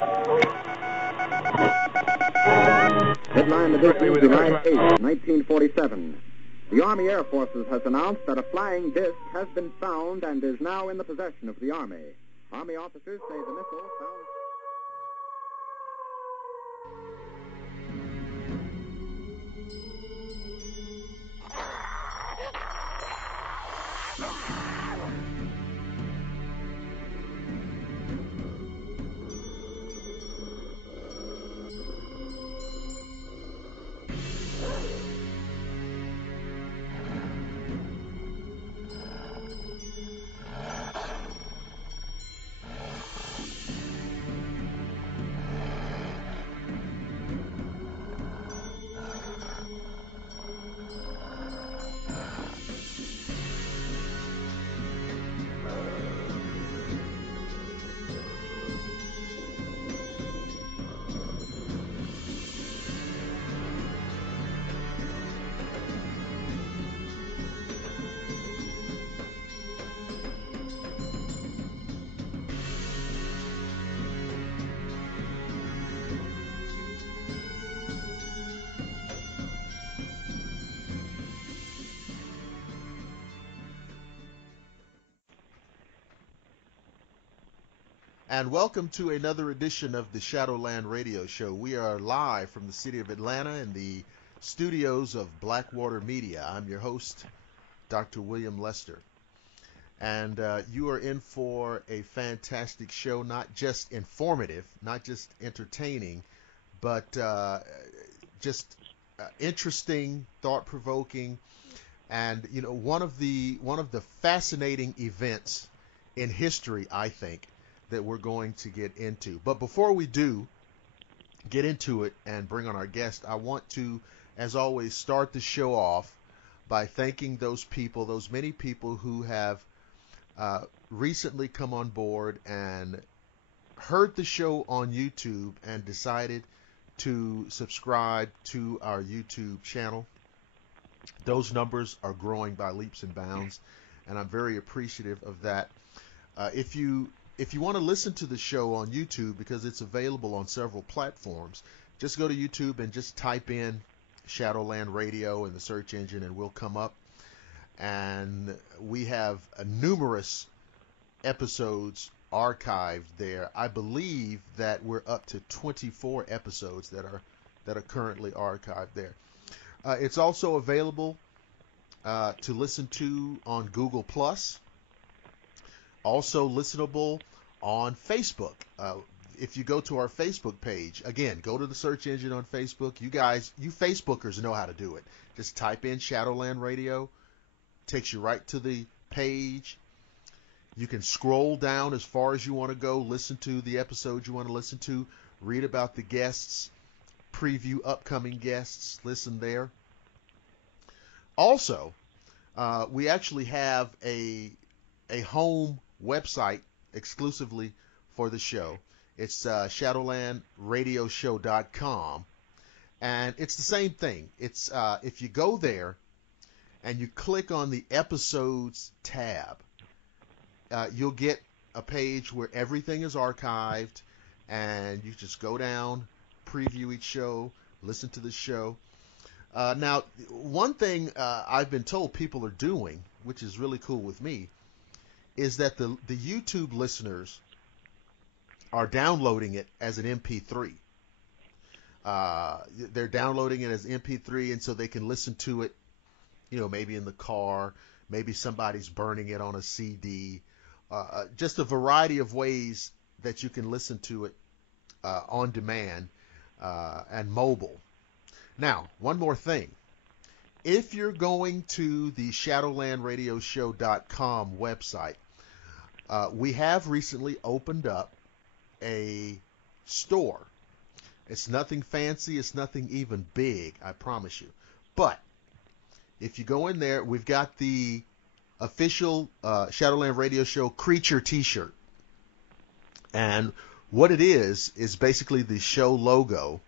Headline edition, July 8, 1947. The Army Air Forces has announced that a flying disc has been found and is now in the possession of the Army. Army officers say the missile found... And welcome to another edition of the Shadowland Radio Show. We are live from the city of Atlanta in the studios of Blackwater Media. I'm your host, Dr. William Lester. And you are in for a fantastic show, not just informative, not just entertaining, but just interesting, thought-provoking, and one of the fascinating events in history, I think, that we're going to get into. But before we do get into it and bring on our guest, I want to, as always, start the show off by thanking those many people who have recently come on board and heard the show on YouTube and decided to subscribe to our YouTube channel. Those numbers are growing by leaps and bounds, and I'm very appreciative of that. If you want to listen to the show on YouTube, because it's available on several platforms, just go to YouTube and just type in Shadowland Radio in the search engine and we'll come up. And we have numerous episodes archived there. I believe that we're up to 24 episodes that are currently archived there. It's also available to listen to on Google+. Also listenable on Facebook. If you go to our Facebook page, again, go to the search engine on Facebook. You Facebookers know how to do it. Just type in Shadowland Radio. Takes you right to the page. You can scroll down as far as you want to go, listen to the episodes you want to listen to, read about the guests, preview upcoming guests, listen there. Also, we actually have a home website exclusively for the show. It's shadowlandradioshow.com, and it's the same thing. It's if you go there and you click on the episodes tab, you'll get a page where everything is archived, and you just go down, preview each show, listen to the show. Now, one thing I've been told people are doing, which is really cool with me, is that the YouTube listeners are downloading it as an MP3. They're downloading it as MP3, and so they can listen to it, maybe in the car, maybe somebody's burning it on a CD, just a variety of ways that you can listen to it on demand and mobile. Now, one more thing. If you're going to the shadowlandradioshow.com website, we have recently opened up a store. It's nothing fancy. It's nothing even big, I promise you. But if you go in there, we've got the official Shadowland Radio Show Creature T-shirt. And what it is basically the show logo.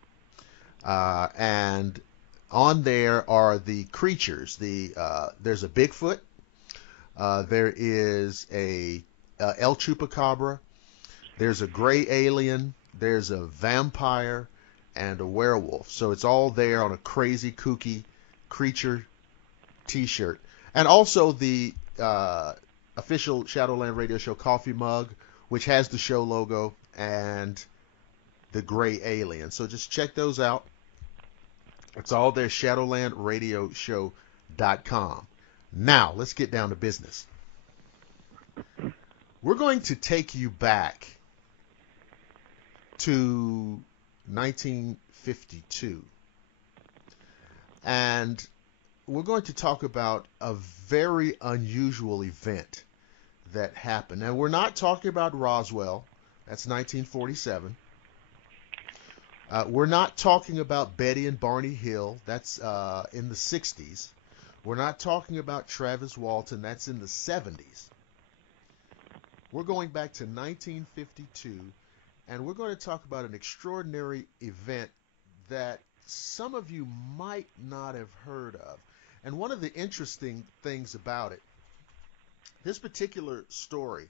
And on there are the creatures. There's a Bigfoot. There is a El Chupacabra. There's a gray alien. there's a vampire, and a werewolf. So it's all there on a crazy, kooky creature t-shirt. And also the official Shadowland Radio Show coffee mug, which has the show logo and the gray alien. So just check those out. It's all there, shadowlandradioshow.com. Now, let's get down to business. We're going to take you back to 1952. And we're going to talk about a very unusual event that happened. And we're not talking about Roswell. That's 1947. We're not talking about Betty and Barney Hill. That's in the 60s. We're not talking about Travis Walton. That's in the 70s. We're going back to 1952, and we're going to talk about an extraordinary event that some of you might not have heard of. And one of the interesting things about it, this particular story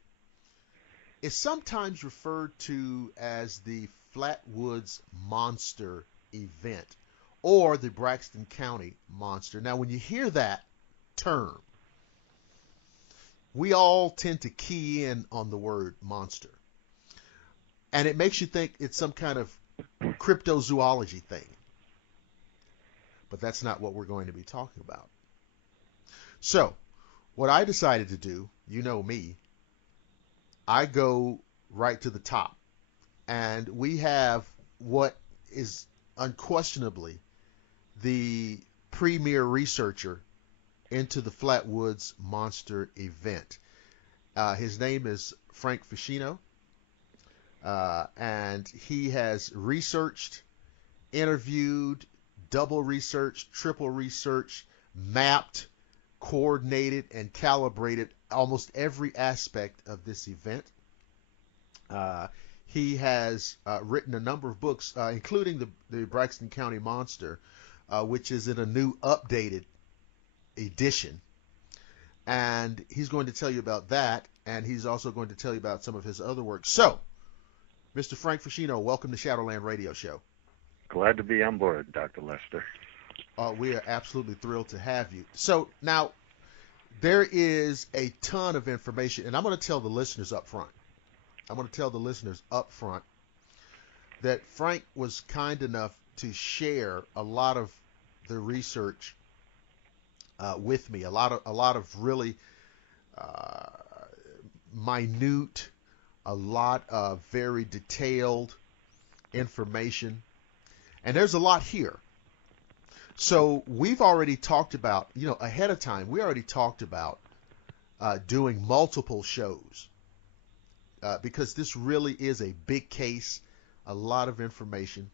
is sometimes referred to as the Flatwoods Monster Event or the Braxton County Monster. Now, when you hear that term, we all tend to key in on the word monster. And it makes you think it's some kind of cryptozoology thing. But that's not what we're going to be talking about. So, what I decided to do, you know me, I go right to the top. And we have what is unquestionably the premier researcher into the Flatwoods Monster Event. His name is Frank Feschino, and he has researched, interviewed, double researched, triple researched, mapped, coordinated, and calibrated almost every aspect of this event. He has written a number of books, including the Braxton County Monster, which is in a new updated edition. And he's going to tell you about that, and he's also going to tell you about some of his other work. So, Mr. Frank Feschino, welcome to Shadowland Radio Show. Glad to be on board, Dr. Lester. We are absolutely thrilled to have you. So, now, there is a ton of information, and I'm going to tell the listeners up front. That Frank was kind enough to share a lot of the research with me, a lot of really minute, a lot of very detailed information, and there's a lot here. So we've already talked about, ahead of time, we already talked about doing multiple shows because this really is a big case, a lot of information.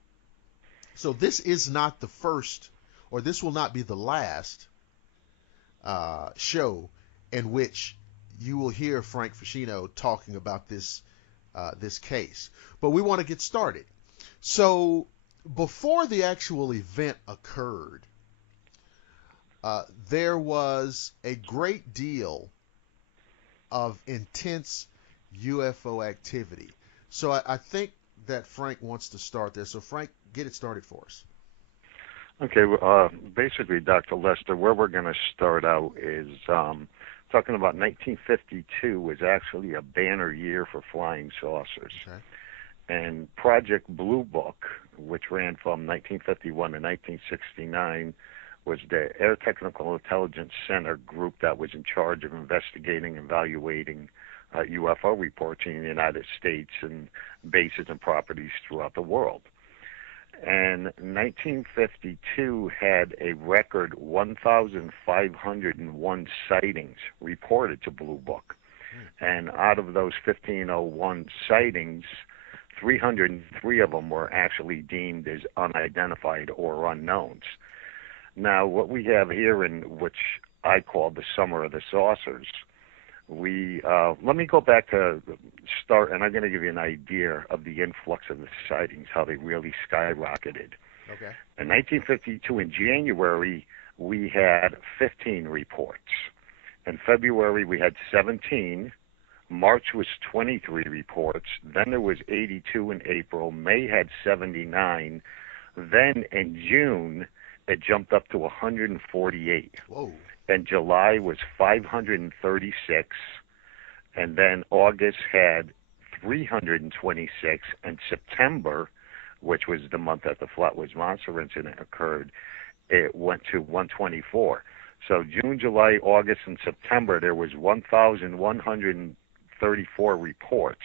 So this is not the first, or this will not be the last show in which you will hear Frank Feschino talking about this case. But we want to get started. So before the actual event occurred, there was a great deal of intense UFO activity. So I think that Frank wants to start there. So Frank, get it started for us. Okay, basically, Dr. Lester, where we're going to start out is talking about 1952 was actually a banner year for flying saucers. Okay. And Project Blue Book, which ran from 1951 to 1969, was the Air Technical Intelligence Center group that was in charge of investigating and evaluating UFO reports in the United States and bases and properties throughout the world. And 1952 had a record 1,501 sightings reported to Blue Book. And out of those 1,501 sightings, 303 of them were actually deemed as unidentified or unknowns. Now, what we have here, in which I call the Summer of the Saucers, let me go back to start, and I'm going to give you an idea of the influx of the sightings, how they really skyrocketed. Okay. In 1952, in January, we had 15 reports. In February, we had 17. March was 23 reports. Then there was 82 in April. May had 79. Then in June, it jumped up to 148. Whoa. And July was 536. And then August had 326. And September, which was the month that the Flatwoods Monster incident occurred, it went to 124. So June, July, August, and September, there was 1,134 reports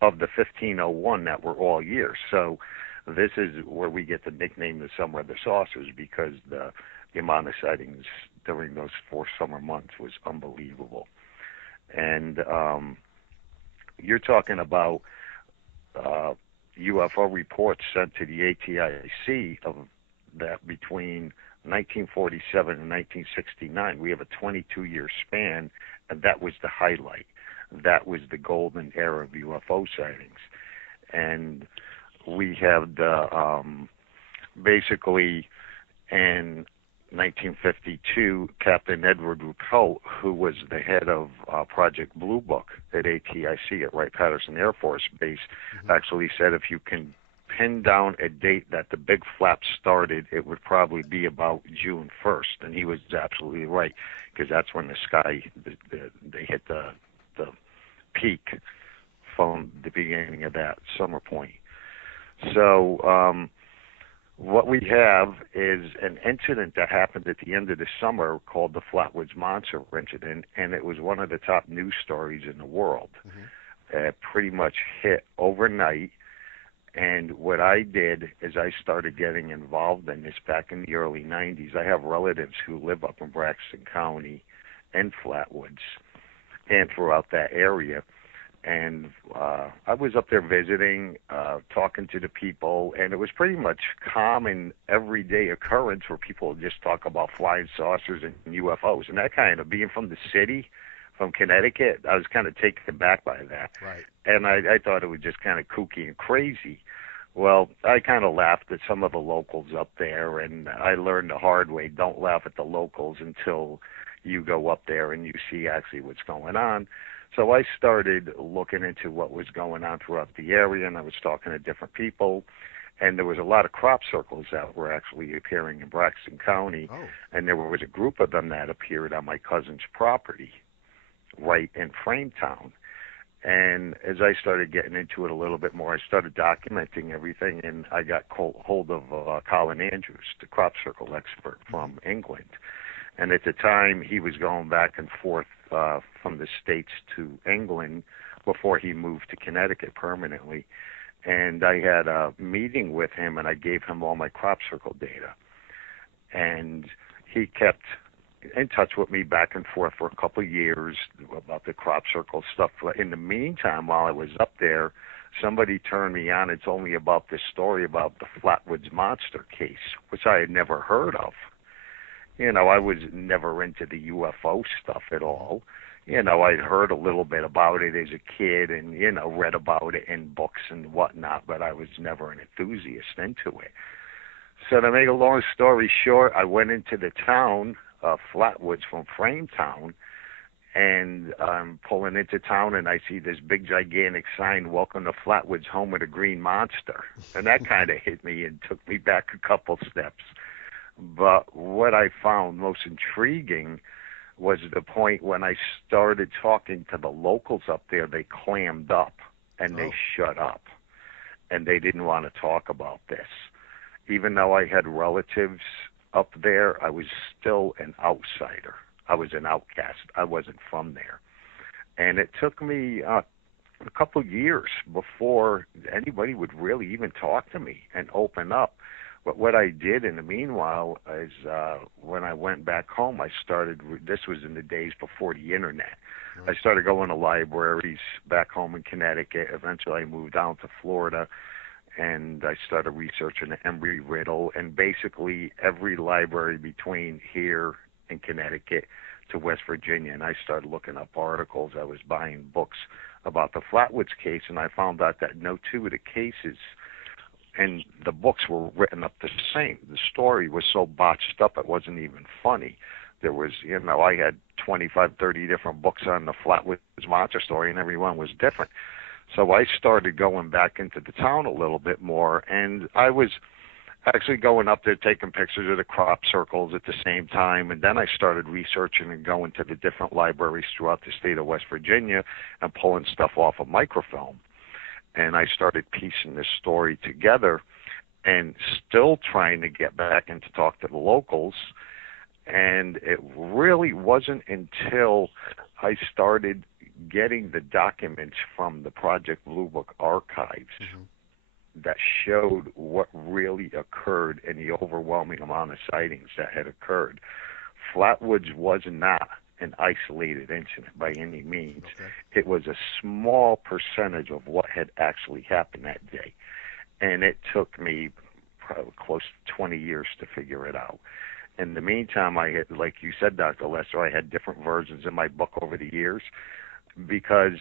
of the 1501 that were all year. So this is where we get the nickname the Summer of the Saucers, because the amount of sightings during those 4 summer months was unbelievable. And you're talking about UFO reports sent to the ATIC of that between 1947 and 1969. We have a 22-year span, and that was the highlight. That was the golden era of UFO sightings. And we have the basically in 1952, Captain Edward Ruppelt, who was the head of Project Blue Book at ATIC at Wright-Patterson Air Force Base, actually said if you can pin down a date that the big flap started, it would probably be about June 1st. And he was absolutely right, because that's when the sky, they hit the peak from the beginning of that summer point. So what we have is an incident that happened at the end of the summer called the Flatwoods Monster incident, and it was one of the top news stories in the world. It pretty much hit overnight. And what I did is I started getting involved in this back in the early 90s. I have relatives who live up in Braxton County and Flatwoods and throughout that area. And I was up there visiting, talking to the people, and it was pretty much common everyday occurrence where people just talk about flying saucers and UFOs. And that kind of, being from the city, from Connecticut, I was kind of taken aback by that. Right. And I thought it was just kind of kooky and crazy. Well, I kind of laughed at some of the locals up there, and I learned the hard way, don't laugh at the locals until you go up there and you see actually what's going on. So I started looking into what was going on throughout the area, and I was talking to different people. And there was a lot of crop circles that were actually appearing in Braxton County, and there was a group of them that appeared on my cousin's property right in Frametown. And as I started getting into it a little bit more, I started documenting everything, and I got hold of Colin Andrews, the crop circle expert from England. And at the time, he was going back and forth from the States to England before he moved to Connecticut permanently. And I had a meeting with him, and I gave him all my crop circle data. And he kept in touch with me back and forth for a couple of years about the crop circle stuff. In the meantime, while I was up there, somebody turned me on and told me about this story about the Flatwoods Monster case, which I had never heard of. You know, I was never into the UFO stuff at all. You know, I'd heard a little bit about it as a kid and, you know, read about it in books and whatnot, but I was never an enthusiast into it. So to make a long story short, I went into the town, Flatwoods from Frametown, and I'm pulling into town and I see this big gigantic sign, "Welcome to Flatwoods, home of the Green Monster." And that kind of hit me and took me back a couple steps. But what I found most intriguing was the point when I started talking to the locals up there, they clammed up and they shut up. And they didn't want to talk about this. Even though I had relatives up there, I was still an outsider. I was an outcast. I wasn't from there. And it took me a couple years before anybody would really even talk to me and open up. But what I did in the meanwhile is when I went back home, I started, this was in the days before the internet. I started going to libraries back home in Connecticut. Eventually I moved down to Florida, and I started researching the Embry-Riddle, and basically every library between here in Connecticut to West Virginia, and I started looking up articles. I was buying books about the Flatwoods case, and I found out that no two of the cases and the books were written up the same. The story was so botched up it wasn't even funny. There was, I had 25, 30 different books on the Flatwoods Monster story, and every one was different. So I started going back into the town a little bit more, and I was actually going up there taking pictures of the crop circles at the same time, and then I started researching and going to the different libraries throughout the state of West Virginia and pulling stuff off of microfilm. And I started piecing this story together and still trying to get back and to talk to the locals. And it really wasn't until I started getting the documents from the Project Blue Book archives that showed what really occurred and the overwhelming amount of sightings that had occurred. Flatwoods was not an isolated incident by any means. Okay. It was a small percentage of what had actually happened that day. And it took me probably close to 20 years to figure it out. In the meantime, I had, like you said, Dr. Lester, I had different versions in my book over the years, because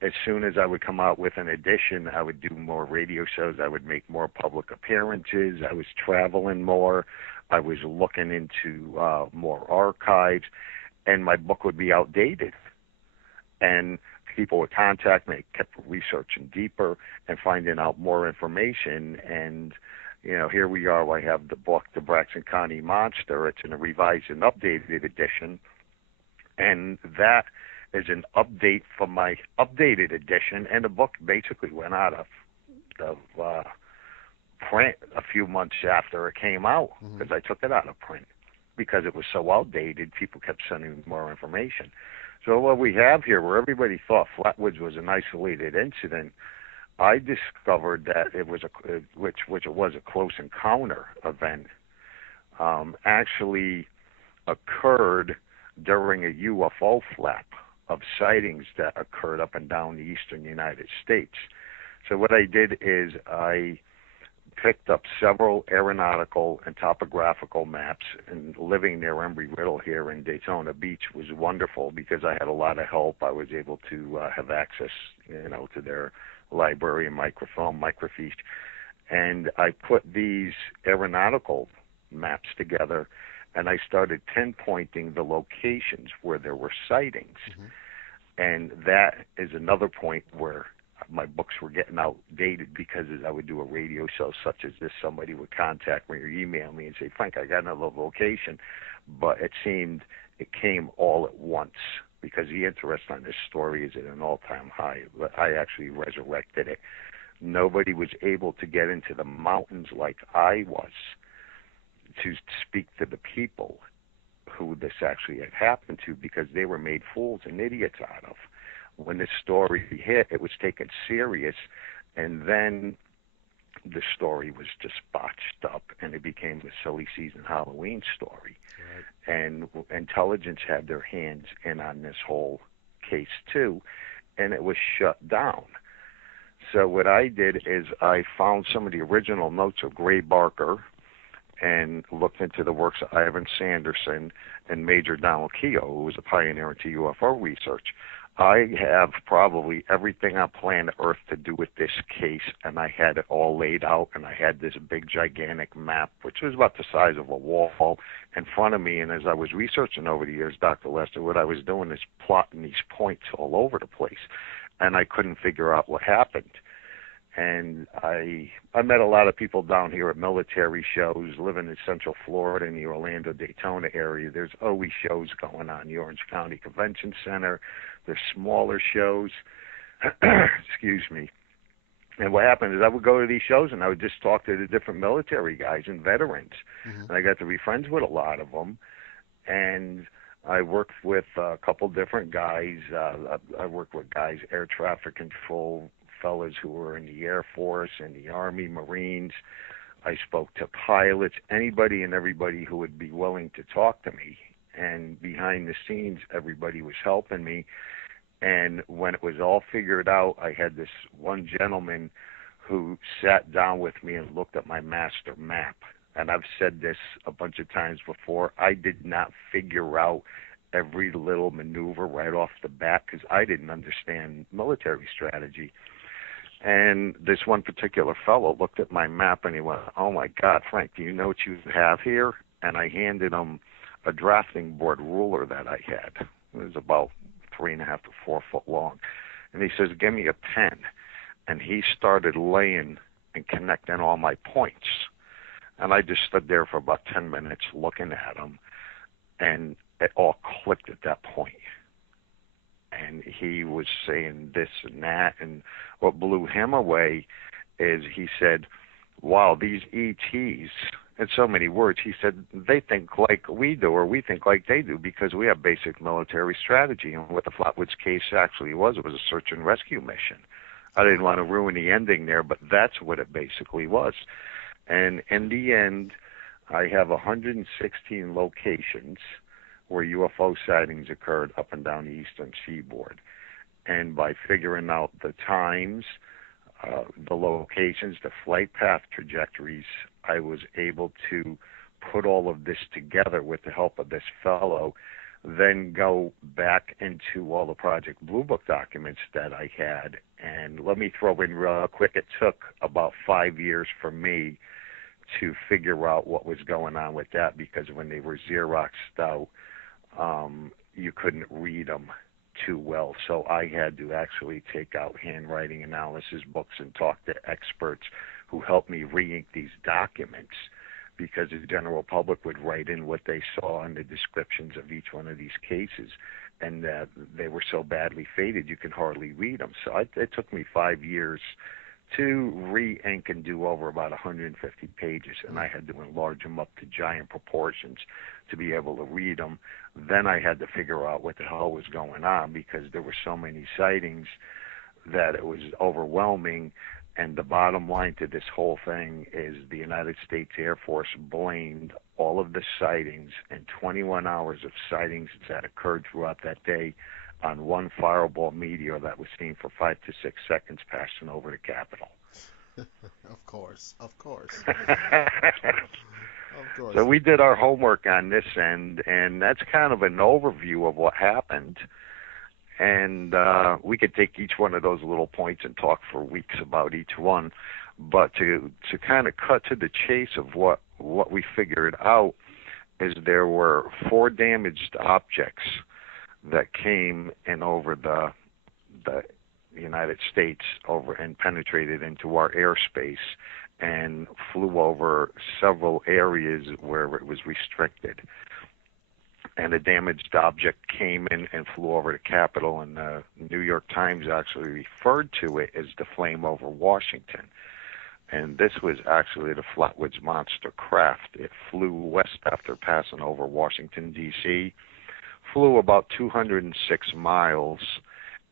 as soon as I would come out with an edition, I would do more radio shows, I would make more public appearances, I was traveling more, I was looking into more archives, and my book would be outdated. And people would contact me, kept researching deeper and finding out more information. And, here we are. I have the book, The Braxton County Monster. It's in a revised and updated edition. And that is an update from my updated edition. And the book basically went out of print a few months after it came out, because I took it out of print. Because it was so outdated, people kept sending me more information. So what we have here, where everybody thought Flatwoods was an isolated incident, I discovered that it was which it was a close encounter event, actually occurred during a UFO flap of sightings that occurred up and down the eastern United States. So what I did is I picked up several aeronautical and topographical maps, and living near Embry-Riddle here in Daytona Beach was wonderful because I had a lot of help. I was able to have access, to their library and microfiche, and I put these aeronautical maps together, and I started pinpointing the locations where there were sightings. And that is another point where my books were getting outdated, because as I would do a radio show such as this, somebody would contact me or email me and say, Frank, I got another location. But it seemed it came all at once, because the interest on this story is at an all-time high. But I actually resurrected it. Nobody was able to get into the mountains like I was to speak to the people who this actually had happened to, because they were made fools and idiots out of. When this story hit, it was taken serious, and then the story was just botched up, and it became a silly season Halloween story. Right. And intelligence had their hands in on this whole case too, and it was shut down. So what I did is I found some of the original notes of Gray Barker and looked into the works of Ivan Sanderson and Major Donald Keogh, who was a pioneer into UFO research. I have probably everything on planet Earth to do with this case, and I had it all laid out, and I had this big, gigantic map, which was about the size of a wall, in front of me. And as I was researching over the years, Dr. Lester, what I was doing is plotting these points all over the place, and I couldn't figure out what happened. And I met a lot of people down here at military shows, living in Central Florida in the Orlando, Daytona area. There's always shows going on, the Orange County Convention Center. There's smaller shows. Excuse me. And what happened is I would go to these shows and I would just talk to the different military guys and veterans. And I got to be friends with a lot of them. And I worked with a couple different guys. I worked with guys, air traffic control fellas who were in the Air Force and the Army, Marines. I spoke to pilots, anybody and everybody who would be willing to talk to me. And behind the scenes, everybody was helping me. And when it was all figured out, I had this one gentleman who sat down with me and looked at my master map. And I've said this a bunch of times before, I did not figure out every little maneuver right off the bat because I didn't understand military strategy. And this one particular fellow looked at my map and he went, "Oh my God, Frank, do you know what you have here?" And I handed him a drafting board ruler that I had. It was about 3.5 to 4 foot long. And he says, give me a pen. And he started laying and connecting all my points. And I just stood there for about 10 minutes looking at him, and it all clicked at that point. And he was saying this and that, and what blew him away is he said, wow, these ETs, in so many words, he said, they think like we do, or we think like they do, because we have basic military strategy. And what the Flatwoods case actually was, it was a search and rescue mission. I didn't want to ruin the ending there, but that's what it basically was. And in the end, I have 116 locations where UFO sightings occurred up and down the eastern seaboard. And by figuring out the times, the locations, the flight path trajectories, I was able to put all of this together with the help of this fellow, then go back into all the Project Blue Book documents that I had. And let me throw in real quick, it took about 5 years for me to figure out what was going on with that, because when they were Xeroxed out, you couldn't read them too well. So I had to actually take out handwriting analysis books and talk to experts who helped me re-ink these documents, because the general public would write in what they saw in the descriptions of each one of these cases, and they were so badly faded you could hardly read them. So it took me 5 years to re-ink and do over about 150 pages, and I had to enlarge them up to giant proportions to be able to read them. Then I had to figure out what the hell was going on, because there were so many sightings that it was overwhelming. And the bottom line to this whole thing is the United States Air Force blamed all of the sightings and 21 hours of sightings that occurred throughout that day on one fireball meteor that was seen for 5 to 6 seconds passing over the Capitol. Of course. Of course. So we did our homework on this end, and that's kind of an overview of what happened. And we could take each one of those little points and talk for weeks about each one. But to kind of cut to the chase of what we figured out is there were 4 damaged objects that came in over the United States over and penetrated into our airspace and flew over several areas where it was restricted. And a damaged object came in and flew over the Capitol, and the New York Times actually referred to it as the flame over Washington. And this was actually the Flatwoods Monster craft. It flew west after passing over Washington, D.C., flew about 206 miles,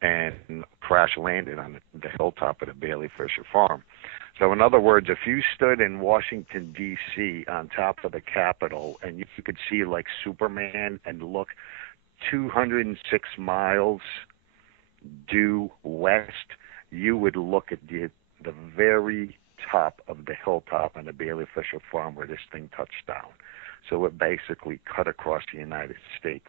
and crash landed on the hilltop of the Bailey Fisher Farm. So in other words, if you stood in Washington, D.C. on top of the Capitol and you could see like Superman and look 206 miles due west, you would look at the very top of the hilltop on the Bailey Fisher Farm where this thing touched down. So it basically cut across the United States.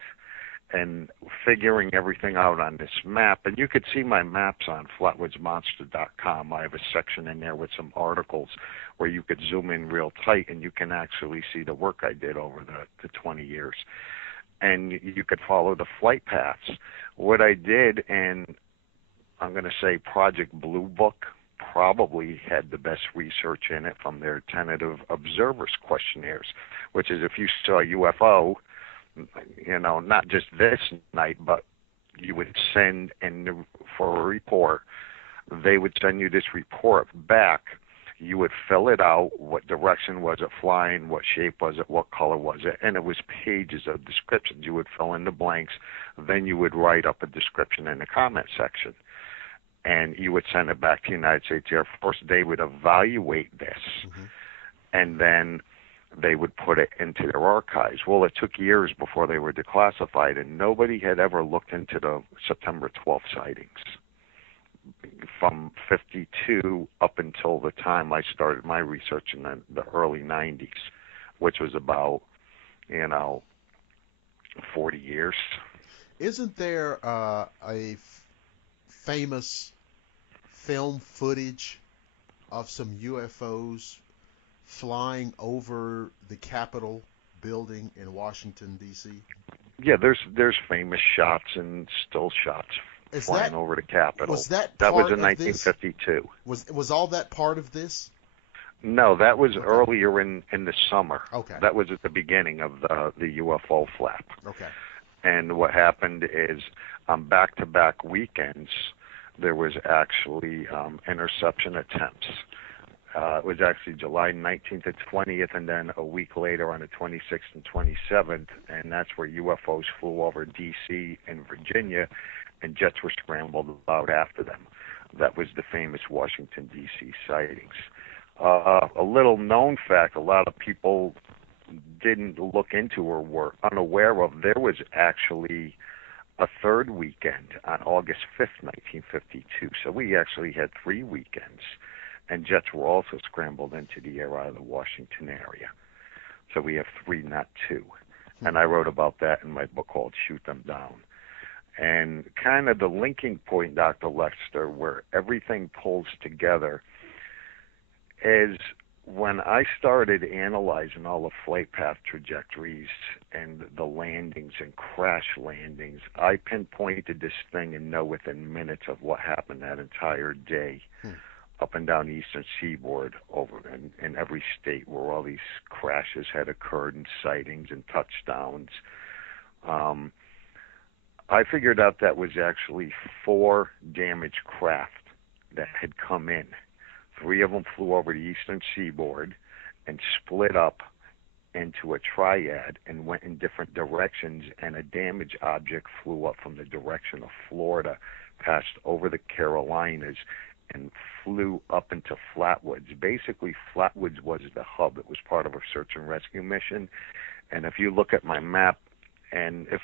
And figuring everything out on this map, and you could see my maps on flatwoodsmonster.com. I have a section in there with some articles where you could zoom in real tight and you can actually see the work I did over the 20 years. And you could follow the flight paths. What I did, and I'm going to say Project Blue Book probably had the best research in it from their tentative observers questionnaires, which is if you saw a UFO, you know, not just this night, but you would send in for a report. They would send you this report back. You would fill it out. What direction was it flying? What shape was it? What color was it? And it was pages of descriptions. You would fill in the blanks. Then you would write up a description in the comment section. And you would send it back to the United States Air Force. They would evaluate this. Mm-hmm. And then they would put it into their archives. Well, it took years before they were declassified, and nobody had ever looked into the September 12th sightings from 52 up until the time I started my research in the early 90s, which was about, 40 years. Isn't there famous film footage of some UFOs flying over the Capitol building in Washington, D.C.? Yeah, there's famous shots and still shots flying over the Capitol. Was that was part in of 1952. This? Was all that part of this? No, that was earlier in the summer. Okay. That was at the beginning of the UFO flap. Okay. And what happened is on back-to-back weekends, there was actually interception attempts. It was actually July 19th and 20th, and then a week later on the 26th and 27th, and that's where UFOs flew over D.C. and Virginia, and jets were scrambled out after them. That was the famous Washington, D.C. sightings. A little known fact a lot of people didn't look into or were unaware of, there was actually a third weekend on August 5th, 1952. So we actually had 3 weekends, and jets were also scrambled into the air out of the Washington area. So we have 3, not 2. And I wrote about that in my book called Shoot Them Down. And kind of the linking point, Dr. Lester, where everything pulls together is when I started analyzing all the flight path trajectories and the landings and crash landings, I pinpointed this thing and know within minutes of what happened that entire day up and down the eastern seaboard over in every state where all these crashes had occurred and sightings and touchdowns. I figured out that was actually 4 damaged craft that had come in. 3 of them flew over the eastern seaboard and split up into a triad and went in different directions, and a damaged object flew up from the direction of Florida, passed over the Carolinas, and flew up into Flatwoods. Basically, Flatwoods was the hub. It was part of a search and rescue mission. And if you look at my map, and if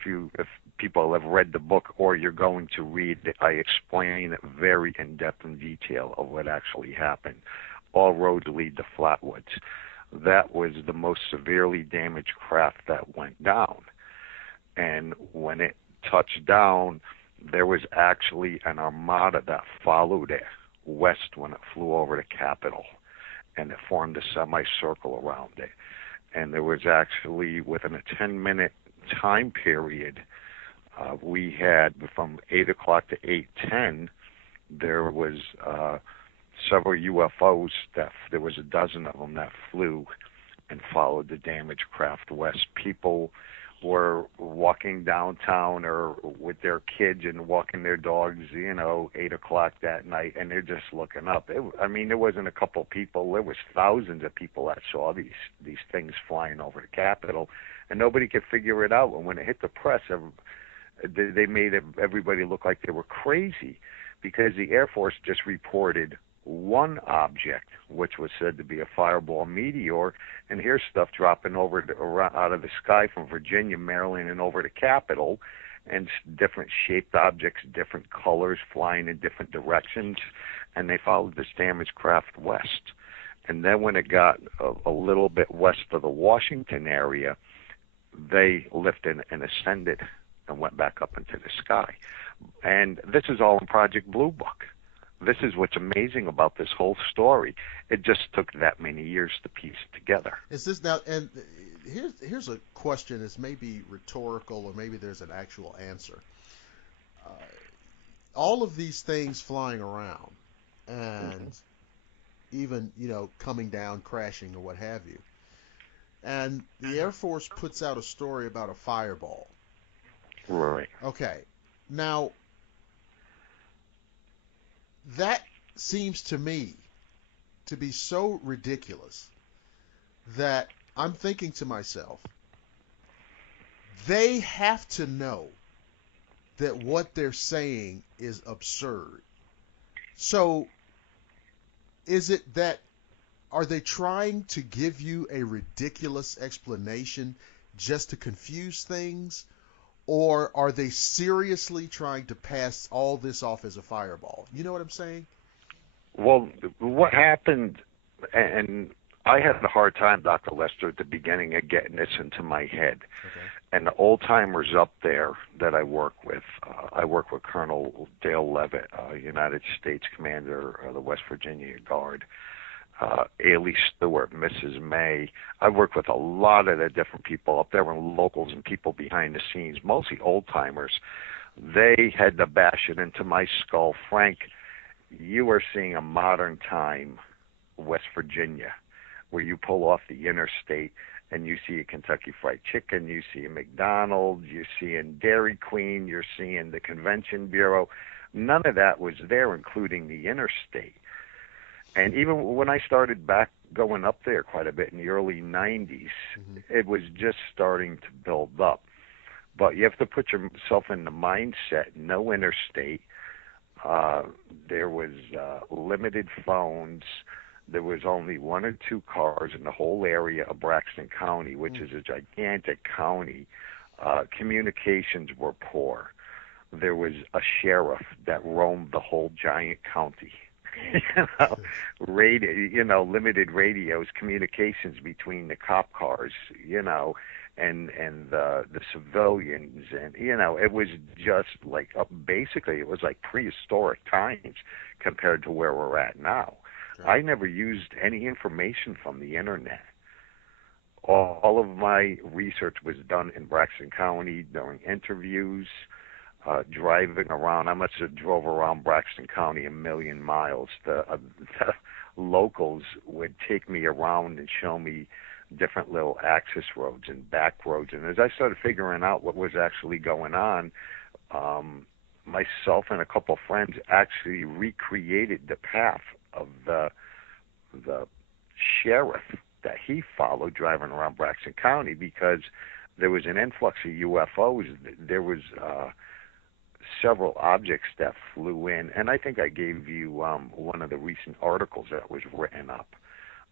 people have read the book or you're going to read it, I explain it very in-depth and detail of what actually happened. All roads lead to Flatwoods. That was the most severely damaged craft that went down. And when it touched down, there was actually an armada that followed it west when it flew over the Capitol, and it formed a semicircle around it. And there was actually, within a 10-minute time period, we had from 8 o'clock to 8:10, there was several UFOs there was a dozen of them that flew and followed the damaged craft west. People were walking downtown or with their kids and walking their dogs, 8 o'clock that night, and they're just looking up. There wasn't a couple people. There was thousands of people that saw these things flying over the Capitol, and nobody could figure it out. And when it hit the press, they made everybody look like they were crazy, because the Air Force just reported one object, which was said to be a fireball meteor, and here's stuff dropping out of the sky from Virginia, Maryland, and over the Capitol, and different shaped objects, different colors, flying in different directions, and they followed this damaged craft west. And then when it got a little bit west of the Washington area, they lifted and ascended and went back up into the sky. And this is all in Project Blue Book. This is what's amazing about this whole story. It just took that many years to piece it together. Is this now? And here's a question. It's maybe rhetorical, or maybe there's an actual answer. All of these things flying around, and even coming down, crashing, or what have you, and the Air Force puts out a story about a fireball. Right. Okay. Now, that seems to me to be so ridiculous that I'm thinking to myself, they have to know that what they're saying is absurd. So, is it that, are they trying to give you a ridiculous explanation just to confuse things? Or are they seriously trying to pass all this off as a fireball? You know what I'm saying? Well, what happened, and I had a hard time, Dr. Lester, at the beginning of getting this into my head. Okay. And the old-timers up there that I work with Colonel Dale Levitt, United States Commander of the West Virginia Guard. Ailey Stewart, Mrs. May. I worked with a lot of the different people up there, and locals and people behind the scenes, mostly old-timers. They had to bash it into my skull. Frank, you are seeing a modern time West Virginia, where you pull off the interstate and you see a Kentucky Fried Chicken, you see a McDonald's, you're seeing Dairy Queen, you're seeing the Convention Bureau. None of that was there, including the interstate. And even when I started back going up there quite a bit in the early 90s, it was just starting to build up. But you have to put yourself in the mindset, no interstate. There was limited phones. There was only 1 or 2 cars in the whole area of Braxton County, which is a gigantic county. Communications were poor. There was a sheriff that roamed the whole giant county. Limited radios, communications between the cop cars, and the civilians, and it was just like basically it was like prehistoric times compared to where we're at now. Right. I never used any information from the internet. All of my research was done in Braxton County during interviews. Driving around, I must have drove around Braxton County 1,000,000 miles. The locals would take me around and show me different little access roads and back roads. And as I started figuring out what was actually going on, myself and a couple of friends actually recreated the path of the sheriff that he followed driving around Braxton County, because there was an influx of UFOs. There was several objects that flew in, and I think I gave you one of the recent articles that was written up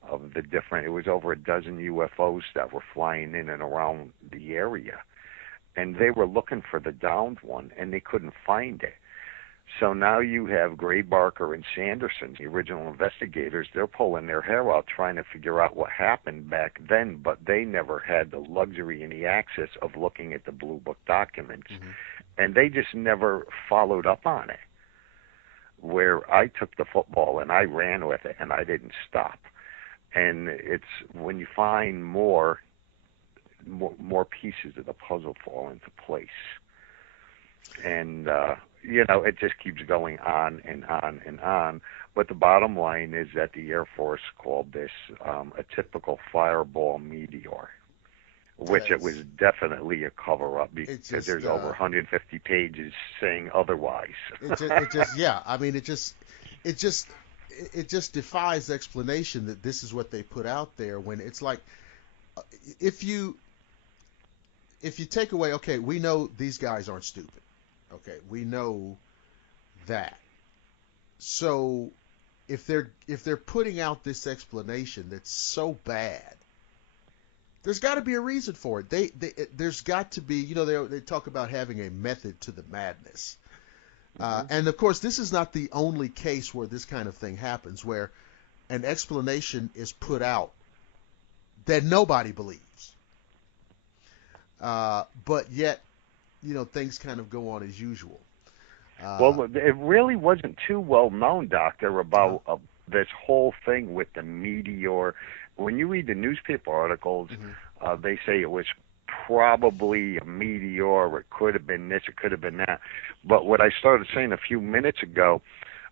of the different, it was over a dozen UFOs that were flying in and around the area, and they were looking for the downed one, and they couldn't find it. So now you have Gray Barker and Sanderson, the original investigators. They're pulling their hair out trying to figure out what happened back then, but they never had the luxury and the access of looking at the Blue Book documents. And they just never followed up on it, where I took the football and I ran with it and I didn't stop. And it's when you find more pieces of the puzzle fall into place. And, it just keeps going on and on and on. But the bottom line is that the Air Force called this a typical fireball meteor, which it was definitely a cover-up, because there's over 150 pages saying otherwise. It just defies explanation that this is what they put out there, when it's like, if you take away, okay, we know these guys aren't stupid. Okay, we know that. So if they're putting out this explanation that's so bad, there's got to be a reason for it. There's got to be, they talk about having a method to the madness. And of course, this is not the only case where this kind of thing happens, where an explanation is put out that nobody believes. But yet, things kind of go on as usual. Well, it really wasn't too well known, Doctor, about this whole thing with the meteor. When you read the newspaper articles, they say it was probably a meteor, it could have been this, it could have been that. But what I started saying a few minutes ago,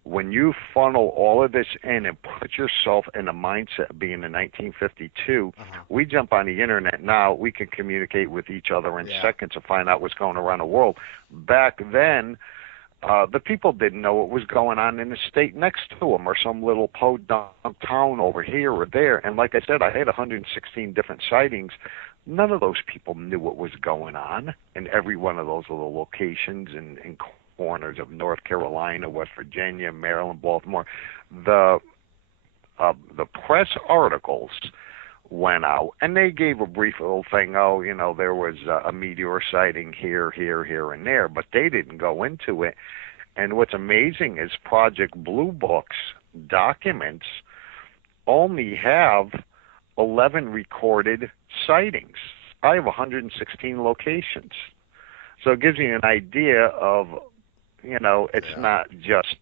when you funnel all of this in and put yourself in the mindset of being in 1952, we jump on the internet now, we can communicate with each other in seconds to find out what's going around the world. Back then, the people didn't know what was going on in the state next to them, or some little podunk town over here or there. And like I said, I had 116 different sightings. None of those people knew what was going on in every one of those little locations and corners of North Carolina, West Virginia, Maryland, Baltimore. The press articles went out, and they gave a brief little thing, there was a meteor sighting here, and there, but they didn't go into it. And what's amazing is Project Blue Book's documents only have 11 recorded sightings. I have 116 locations. So it gives you an idea of, it's not just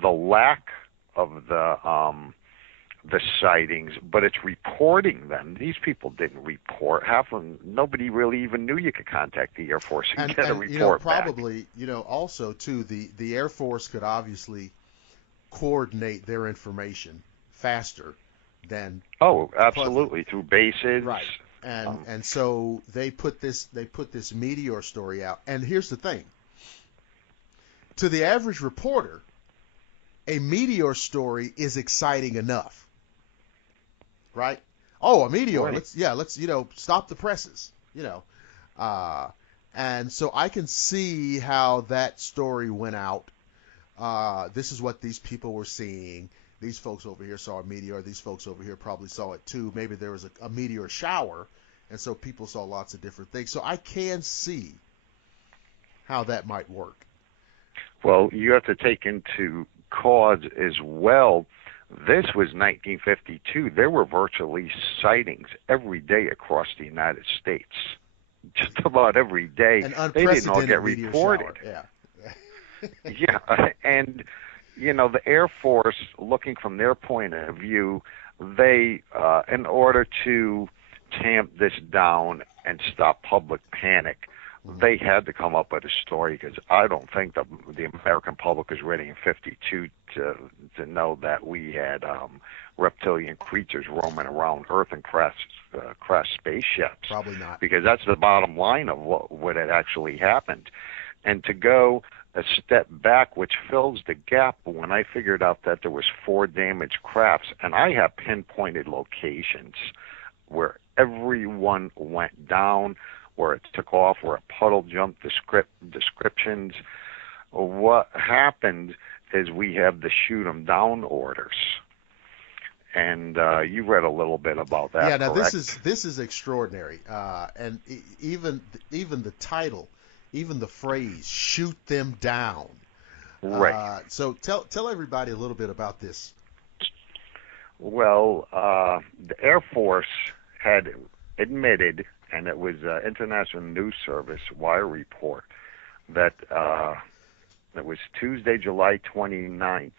the lack of the the sightings, but it's reporting them. These people didn't report. Half of them, nobody really even knew you could contact the Air Force and get a report probably, back. Also, too, the Air Force could obviously coordinate their information faster than... Oh, absolutely, through bases. Right. And so they put this meteor story out. And here's the thing. To the average reporter, a meteor story is exciting enough. Right? Oh, a meteor. Right. Let's stop the presses. And so I can see how that story went out. This is what these people were seeing. These folks over here saw a meteor. These folks over here probably saw it too. Maybe there was a meteor shower, and so people saw lots of different things. So I can see how that might work. Well, you have to take into cause as well, this was 1952. There were virtually sightings every day across the United States. Just about every day. They didn't all get reported. Yeah. Yeah, and the Air Force, looking from their point of view, they, in order to tamp this down and stop public panic, they had to come up with a story, because I don't think the American public was ready in '52 to know that we had reptilian creatures roaming around Earth and crash spaceships. Probably not. Because that's the bottom line of what had actually happened. And to go a step back, which fills the gap when I figured out that there was 4 damaged crafts, and I have pinpointed locations where everyone went down, where it took off, where a puddle jumped, descriptions. What happened is we have the shoot 'em down orders. And you read a little bit about that. Yeah, now correct? this is extraordinary. And even the title, even the phrase "shoot them down." Right. So tell everybody a little bit about this. Well, the Air Force had admitted, and it was International News Service wire report, that it was Tuesday, July 29th,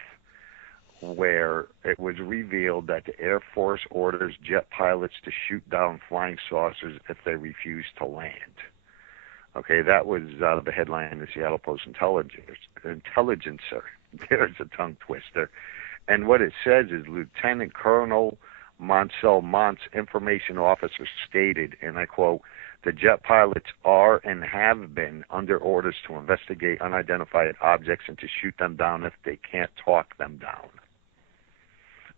where it was revealed that the Air Force orders jet pilots to shoot down flying saucers if they refuse to land. Okay, that was the headline in the Seattle Post-Intelligencer. There's a tongue twister. And what it says is Lieutenant Colonel Moncel Mont's information officer stated, and I quote, "The jet pilots are and have been under orders to investigate unidentified objects and to shoot them down if they can't talk them down."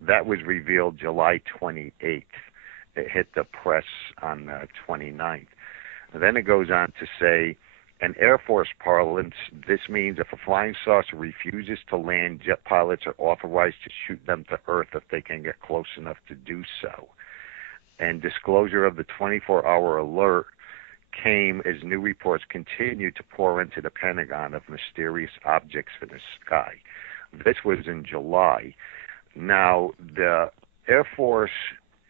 That was revealed July 28th. It hit the press on the 29th. And then it goes on to say, in Air Force parlance, this means if a flying saucer refuses to land, jet pilots are authorized to shoot them to Earth if they can get close enough to do so. And disclosure of the 24-hour alert came as new reports continued to pour into the Pentagon of mysterious objects in the sky. This was in July. Now, the Air Force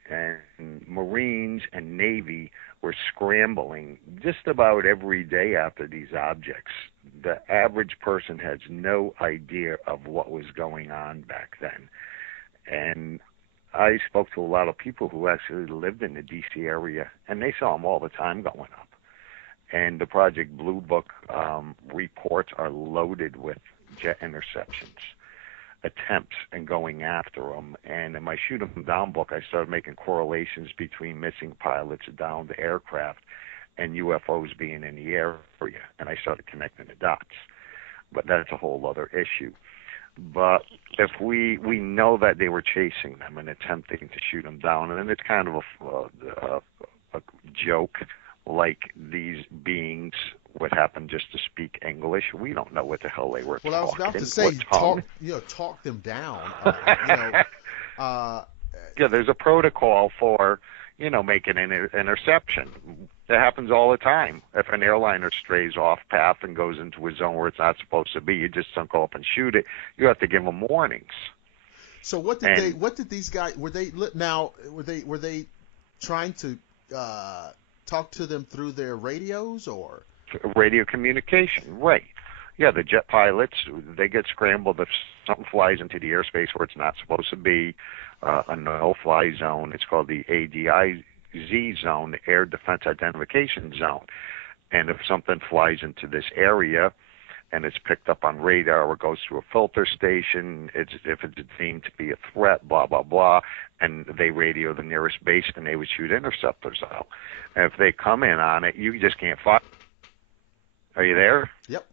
and Marines and Navy were scrambling just about every day after these objects. The average person has no idea of what was going on back then. And I spoke to a lot of people who actually lived in the D.C. area, and they saw them all the time going up. And the Project Blue Book reports are loaded with jet interceptions, attempts, and going after them. And in my Shoot 'em Down book, I started making correlations between missing pilots down the aircraft and UFOs being in the area, and I started connecting the dots. But that's a whole other issue. But if we know that they were chasing them and attempting to shoot them down, and it's kind of a joke, like these beings would happen just to speak English. We don't know what the hell they were talking. Well, I was about to say, talk them down. Yeah, there's a protocol for, making an interception. That happens all the time. If an airliner strays off path and goes into a zone where it's not supposed to be, you just don't go up and shoot it. You have to give them warnings. So what did these guys, were they trying to talk to them through their radios or? Radio communication, right. Yeah, the jet pilots, they get scrambled if something flies into the airspace where it's not supposed to be, a no-fly zone. It's called the ADIZ zone, the Air Defense Identification Zone. And if something flies into this area and it's picked up on radar or goes through a filter station, if it's deemed to be a threat, blah, blah, blah, and they radio the nearest base, and they would shoot interceptors out. And if they come in on it, you just can't fire. Are you there? Yep.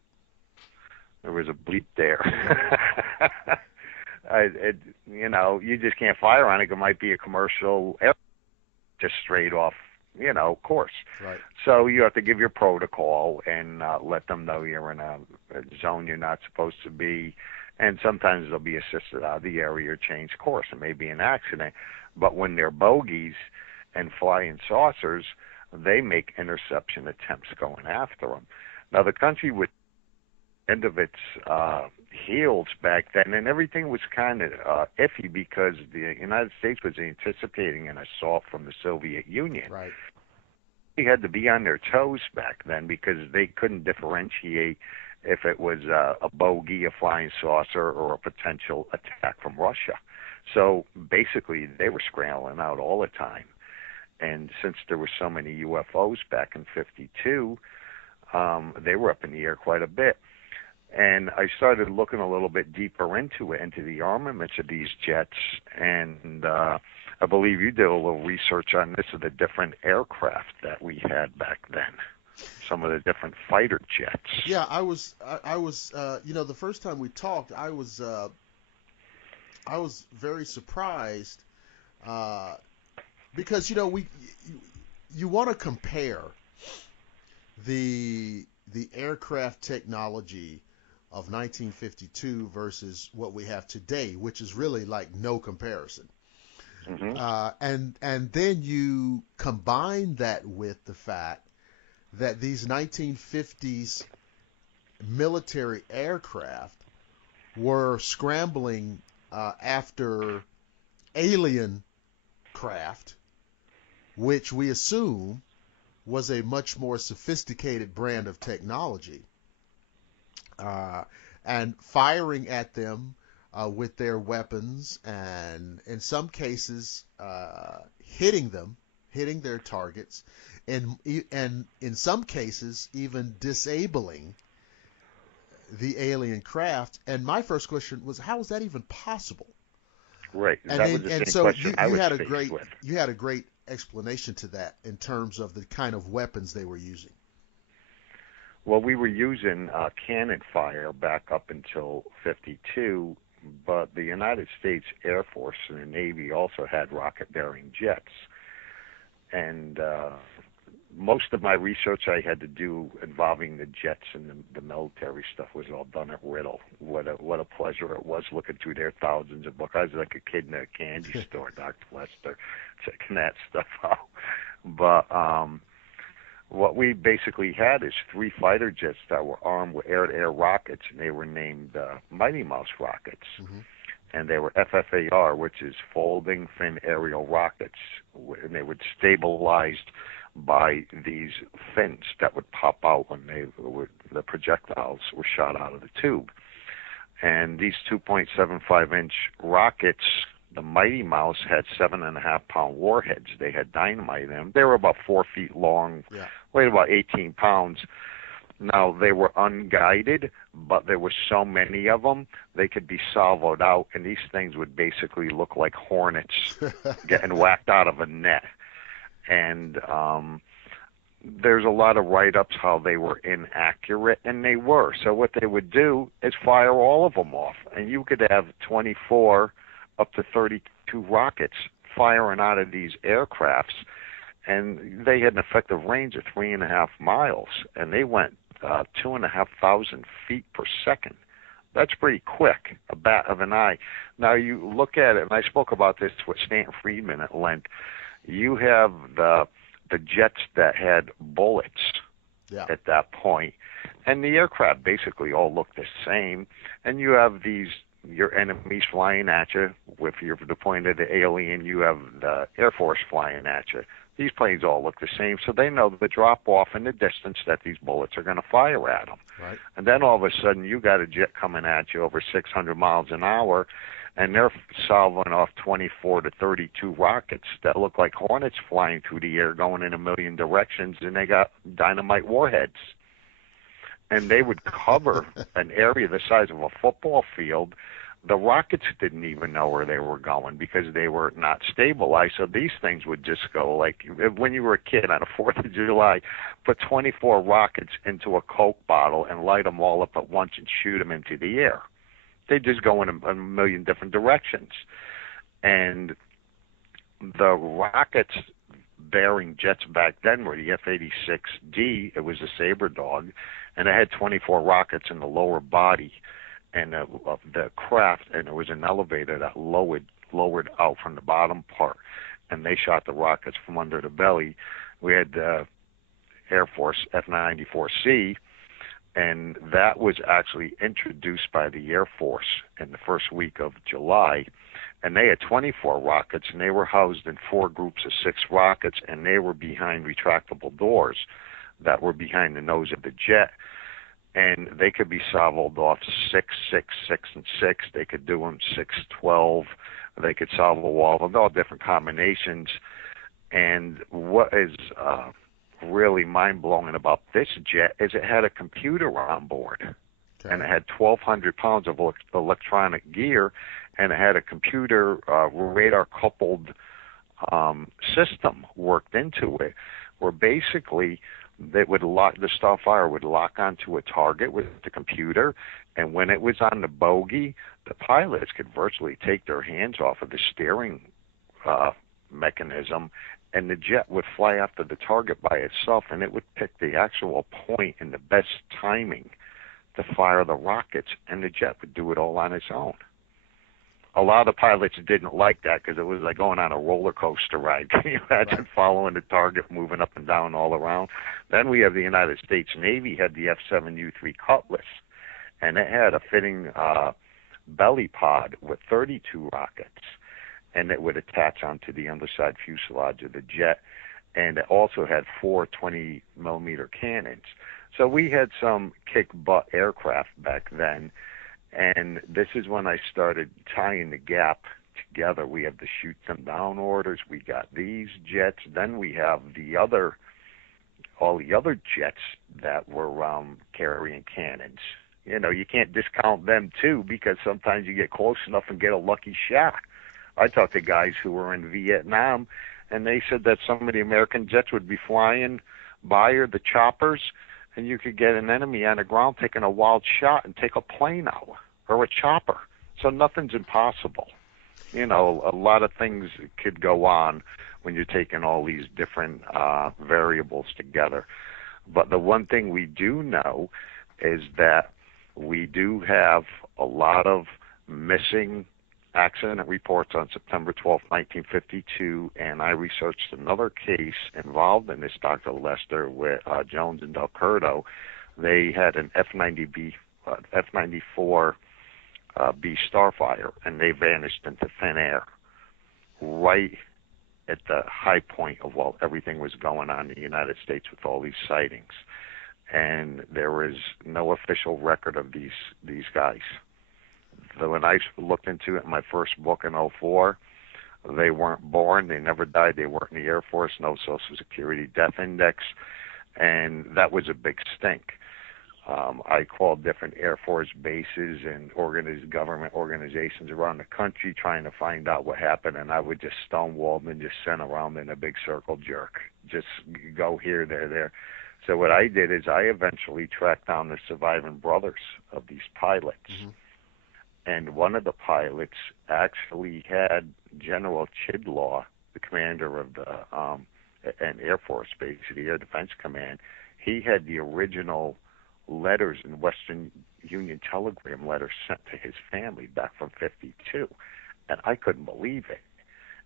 There was a bleep there. You just can't fire on it. It might be a commercial air, just straight off, course. Right. So you have to give your protocol and let them know you're in a zone you're not supposed to be. And sometimes they'll be assisted out of the area or change course. It may be an accident. But when they're bogeys and flying saucers, they make interception attempts going after them. Now, the country would end of its heels back then, and everything was kind of iffy because the United States was anticipating an assault from the Soviet Union. Right. They had to be on their toes back then because they couldn't differentiate if it was a bogey, a flying saucer, or a potential attack from Russia. So basically, they were scrambling out all the time. And since there were so many UFOs back in '52, they were up in the air quite a bit. And I started looking a little bit deeper into it, into the armaments of these jets. And I believe you did a little research on this of the different aircraft that we had back then, some of the different fighter jets. Yeah, I was the first time we talked, I was very surprised because you want to compare the aircraft technology of 1952 versus what we have today, which is really like no comparison. Mm-hmm. And then you combine that with the fact that these 1950s military aircraft were scrambling after alien craft, which we assume was a much more sophisticated brand of technology, and firing at them with their weapons, and in some cases hitting their targets, and in some cases even disabling the alien craft. And my first question was, how is that even possible? Right. And so you had a great explanation to that in terms of the kind of weapons they were using. Well, we were using cannon fire back up until '52, but the United States Air Force and the Navy also had rocket-bearing jets. And most of my research I had to do involving the jets and the military stuff was all done at Riddle. What a pleasure it was looking through their thousands of books. I was like a kid in a candy store, Dr. Lester, checking that stuff out. But what we basically had is 3 fighter jets that were armed with air-to-air rockets, and they were named Mighty Mouse rockets. Mm-hmm. And they were FFAR, which is folding fin aerial rockets, and they were stabilized by these fins that would pop out when the projectiles were shot out of the tube. And these 2.75-inch rockets, the Mighty Mouse, had 7.5-pound warheads. They had dynamite in them. They were about 4 feet long, weighed about 18 pounds. Now, they were unguided, but there were so many of them, they could be salvoed out, and these things would basically look like hornets getting whacked out of a net. And there's a lot of write-ups how they were inaccurate, and they were. So what they would do is fire all of them off, and you could have 24 up to 32 rockets firing out of these aircrafts, and they had an effective range of 3.5 miles, and they went 2,500 feet per second. That's pretty quick, a bat of an eye. Now you look at it, and I spoke about this with Stanton Friedman at length. You have the jets that had bullets at that point, and the aircraft basically all look the same. And you have these your enemy's flying at you. If you're deploying to the alien, you have the Air Force flying at you. These planes all look the same, so they know the drop-off in the distance that these bullets are going to fire at them. Right. And then all of a sudden, you got a jet coming at you over 600 miles an hour, and they're salvoing off 24 to 32 rockets that look like hornets flying through the air, going in a million directions, and they got dynamite warheads. And they would cover an area the size of a football field. The rockets didn't even know where they were going because they were not stabilized. So these things would just go like, when you were a kid on the 4th of July, put 24 rockets into a Coke bottle and light them all up at once and shoot them into the air. They just go in a million different directions. And the rockets bearing jets back then were the F-86D. It was a Sabre Dog, and it had 24 rockets in the lower body and of the craft, and there was an elevator that lowered out from the bottom part, and they shot the rockets from under the belly. We had the Air Force F-94C, and that was actually introduced by the Air Force in the first week of July, and they had 24 rockets, and they were housed in 4 groups of 6 rockets, and they were behind retractable doors that were behind the nose of the jet, and they could be salvoed off 6, 6, 6, and 6. They could do them 6, 12. They could salvo all of them, all different combinations. And what is really mind-blowing about this jet is it had a computer on board. Okay. And it had 1,200 pounds of electronic gear, and it had a computer radar-coupled system worked into it, where basically the Starfire would lock onto a target with the computer, and when it was on the bogey, the pilots could virtually take their hands off of the steering mechanism, and the jet would fly after the target by itself, and it would pick the actual point and the best timing to fire the rockets, and the jet would do it all on its own. A lot of pilots didn't like that because it was like going on a roller coaster ride. Can you imagine following the target, moving up and down all around? Then we have the United States Navy had the F-7U-3 Cutlass, and it had a fitting belly pod with 32 rockets, and it would attach onto the underside fuselage of the jet, and it also had 4 20-millimeter cannons. So we had some kick-butt aircraft back then, and this is when I started tying the gap together. We have the shoot them down orders. We got these jets. Then we have all the other jets that were carrying cannons. You know, you can't discount them too, because sometimes you get close enough and get a lucky shot. I talked to guys who were in Vietnam, and they said that some of the American jets would be flying by, or the choppers, and you could get an enemy on the ground taking a wild shot and take a plane out, or a chopper. So nothing's impossible. You know, a lot of things could go on when you're taking all these different variables together. But the one thing we do know is that we do have a lot of missing accident reports on September 12, 1952, and I researched another case involved in this, Dr. Lester, with Jones and Delcurto. They had an F-94 B Starfire, and they vanished into thin air right at the high point of everything was going on in the United States with all these sightings. And there was no official record of these guys. So when I looked into it in my first book in 2004, they weren't born, they never died, they weren't in the Air Force, no Social Security death index, and that was a big stink. I called different Air Force bases and government organizations around the country trying to find out what happened, and I would just stonewall them and just send around in a big circle jerk. Just go here, there. So what I did is I eventually tracked down the surviving brothers of these pilots. Mm-hmm. And one of the pilots actually had General Chidlaw, the commander of an Air Force base, the Air Defense Command. He had the original letters and Western Union telegram letters sent to his family back from 52. And I couldn't believe it.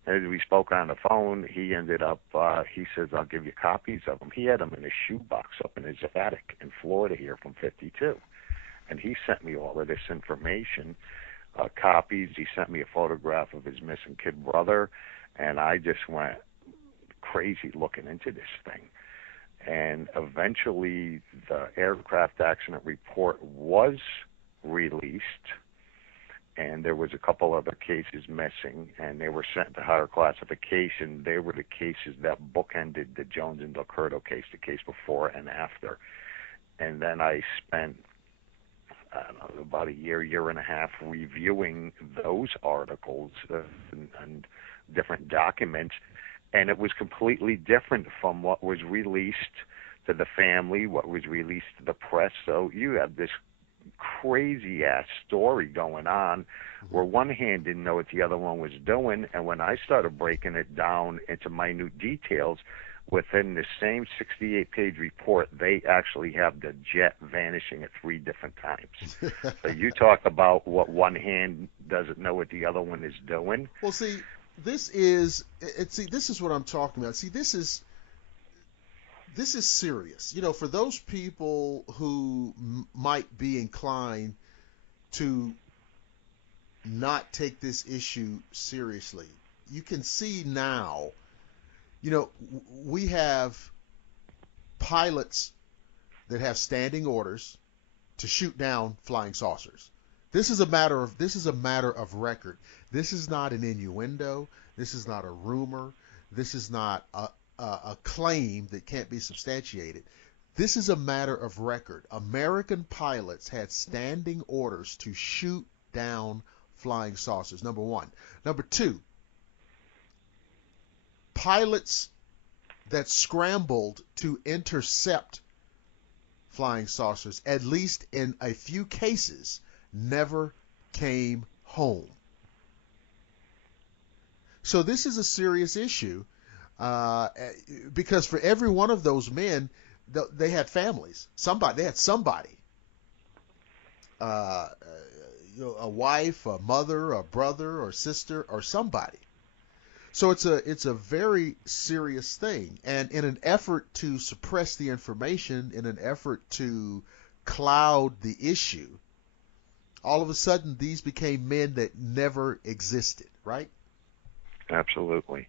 As we spoke on the phone, he ended up, he says, I'll give you copies of them. He had them in a shoebox up in his attic in Florida here from 52. And he sent me all of this information. copies. He sent me a photograph of his missing kid brother, and I just went crazy looking into this thing. And eventually the aircraft accident report was released, and there was a couple other cases missing, and they were sent to higher classification. They were the cases that bookended the Jones and Del Curto case, the case before and after. And then I spent, I don't know, about a year and a half reviewing those articles and different documents, and it was completely different from what was released to the family, what was released to the press. So you have this crazy-ass story going on where one hand didn't know what the other one was doing, and when I started breaking it down into minute details, within the same 68-page report, they actually have the jet vanishing at 3 different times. So you talk about what one hand doesn't know what the other one is doing. Well, see, this is what I'm talking about. See, this is serious. You know, for those people who might be inclined to not take this issue seriously, you can see now, you know, we have pilots that have standing orders to shoot down flying saucers. This is a matter of record. This is not an innuendo. This is not a rumor. This is not a claim that can't be substantiated. This is a matter of record. American pilots had standing orders to shoot down flying saucers, number one. Number two, pilots that scrambled to intercept flying saucers, at least in a few cases, never came home. So this is a serious issue, because for every one of those men, they had families. They had somebody. A wife, a mother, a brother, or sister, or somebody. So it's a very serious thing. And in an effort to suppress the information, in an effort to cloud the issue, all of a sudden these became men that never existed, right? Absolutely.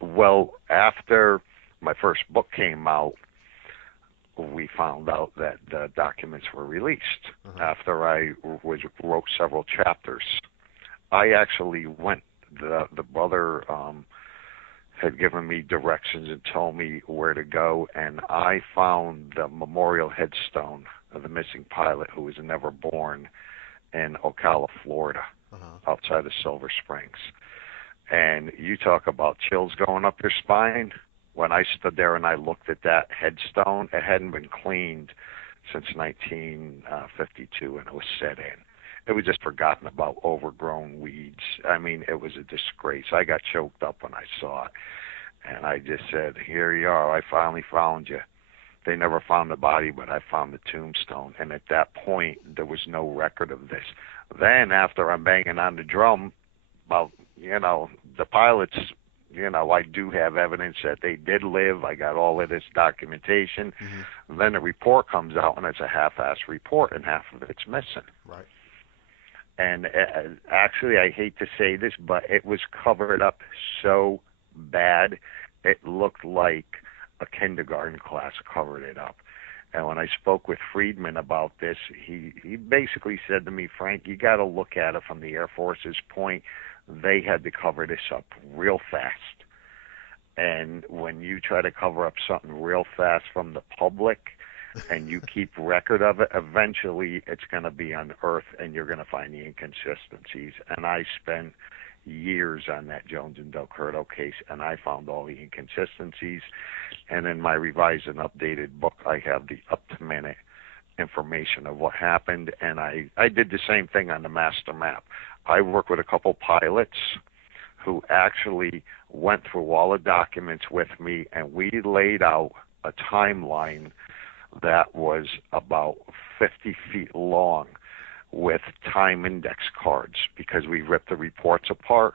Well, after my first book came out, we found out that the documents were released. After I wrote several chapters. I actually went, the brother had given me directions and told me where to go, and I found the memorial headstone of the missing pilot who was never born in Ocala, Florida, outside of Silver Springs. And you talk about chills going up your spine. When I stood there and I looked at that headstone, it hadn't been cleaned since 1952, and it was set in. It was just forgotten about, overgrown weeds. I mean, it was a disgrace. I got choked up when I saw it. And I just said, here you are. I finally found you. They never found the body, but I found the tombstone. And at that point, there was no record of this. Then, after I'm banging on the drum about, the pilots, I do have evidence that they did live. I got all of this documentation. Then the report comes out, and it's a half-assed report, and half of it's missing. Right. And actually, I hate to say this, but it was covered up so bad, it looked like a kindergarten class covered it up. And when I spoke with Friedman about this, he basically said to me, Frank, you got to look at it from the Air Force's point. They had to cover this up real fast. And when you try to cover up something real fast from the public and you keep record of it, eventually it's going to be unearthed and you're going to find the inconsistencies. And I spent years on that Jones and Del Curto case, and I found all the inconsistencies. And in my revised and updated book, I have the up-to-minute information of what happened, and I did the same thing on the master map. I worked with a couple pilots who actually went through all the documents with me, and we laid out a timeline that was about 50 feet long with time index cards, because we ripped the reports apart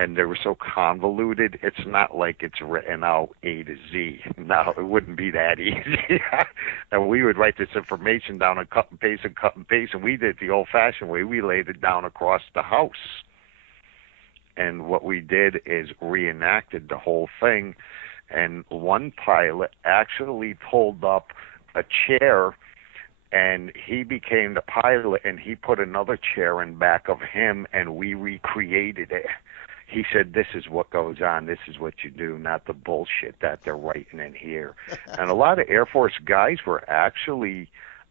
and they were so convoluted, it's not like it's written out A to Z. No, it wouldn't be that easy. And we would write this information down and cut and paste, and we did it the old-fashioned way. We laid it down across the house. And what we did is reenacted the whole thing, and one pilot actually pulled up a chair, and he became the pilot, and he put another chair in back of him, and we recreated it. He said, this is what goes on, this is what you do, not the bullshit that they're writing in here. And a lot of Air Force guys were actually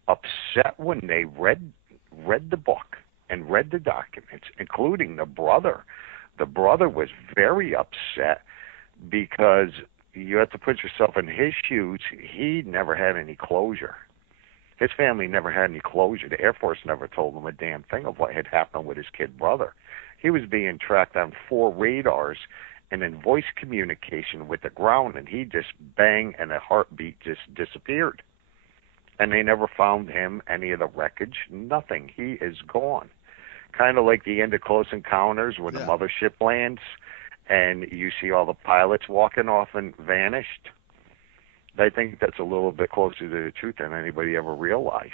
upset when they read the book and read the documents, including the brother. The brother was very upset because you have to put yourself in his shoes. He never had any closure. His family never had any closure. The Air Force never told him a damn thing of what had happened with his kid brother. He was being tracked on 4 radars and in voice communication with the ground, and he just bang and a heartbeat just disappeared. And they never found him, any of the wreckage, nothing. He is gone. Kind of like the end of Close Encounters when the mothership lands and you see all the pilots walking off and vanished. I think that's a little bit closer to the truth than anybody ever realized.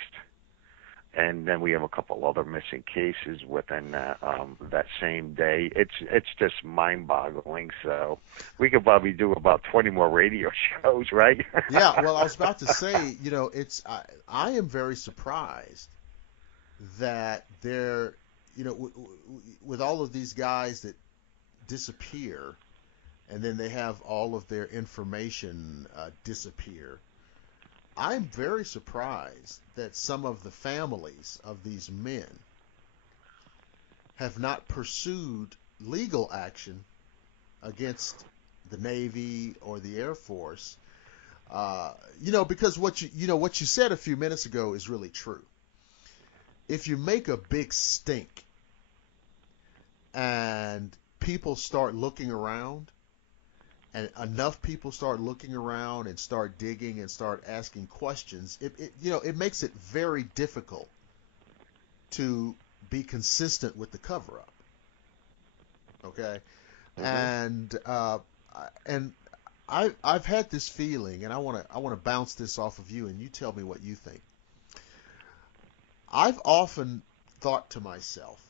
And then we have a couple other missing cases within that same day. It's just mind-boggling. So we could probably do about 20 more radio shows, right? Yeah. Well, I was about to say, I am very surprised that there, with all of these guys that disappear, and then they have all of their information disappear. I'm very surprised that some of the families of these men have not pursued legal action against the Navy or the Air Force. Because what you said a few minutes ago is really true. If you make a big stink and people start looking around, and enough people start looking around and start digging and start asking questions, it makes it very difficult to be consistent with the cover-up. Okay, and I've had this feeling, and I want to bounce this off of you, and you tell me what you think. I've often thought to myself,